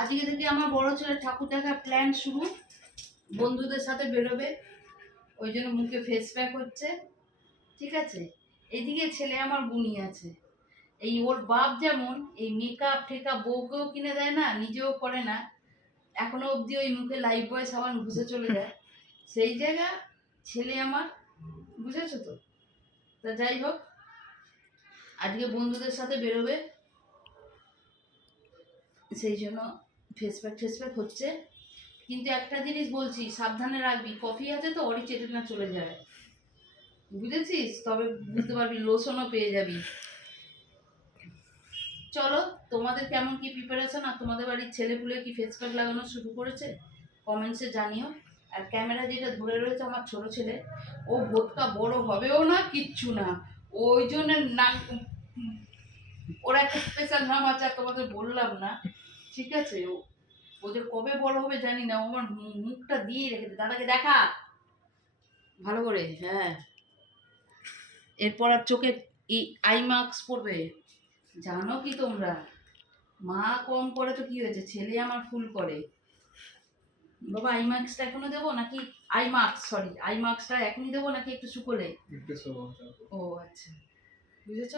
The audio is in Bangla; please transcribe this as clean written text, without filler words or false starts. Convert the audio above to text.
আজকে থেকে আমার বড় ছেলে ঠাকুর দেখার প্ল্যান শুরু, বন্ধুদের সাথে বেরোবে, ওই জন্য মুখে ফেস প্যাক হচ্ছে, ঠিক আছে। এদিকে ছেলে আমার গুণী আছে, এই ওর বাপ যেমন এই মেকআপ ঠেকা বউকেও কিনে দেয় না, নিজেও করে না, এখনো অবধি ওই মুখে লাইফ বয় সাবান ঘুষে চলে যায়, সেই জায়গা ছেলে আমার, বুঝেছো তো। তা যাই হোক, আজকে বন্ধুদের সাথে বেরোবে, সেই জন্য ফেস প্যাক হচ্ছে। কিন্তু একটা জিনিস বলছি, সাবধানে রাখবি, কফি আছে তো অরি চেটে না চলে যায়, বুঝেছিস? তবে বুঝতে পারবি, লোশনও পেয়ে যাবি। চলো, তোমাদের কেমন কি প্রিপারেশন, আর তোমাদের বাড়ির ছেলেপুলে কি ফেস প্যাক লাগানো শুরু করেছে কমেন্টসে জানিও। আর ক্যামেরা যেটা ধরে রয়েছে আমার ছোট ছেলে, ও ভোটকা বড় হবেও না, কিচ্ছু না, ওই জন্য নাক, ওর একটা স্পেশাল নাম আছে, আর তোমাদের বললাম না, ঠিক আছে। ও যে কবে বড় হবে জানি না, ও আমার মুখটা দিয়ে রেখেছে, দাদাকে দেখা ভালো করে, হ্যাঁ। এরপর আর চোখে আই মাস্ক পরবে, জানো কি তোমরা? মা কম করে তো কি হয়েছে, ছেলে আমার ফুল করে। বাবা আই মাস্কটা এখনো দেবো নাকি? আই মাস্কটা এখনই দেবো নাকি একটু শুকোলে? ও আচ্ছা, বুঝেছ।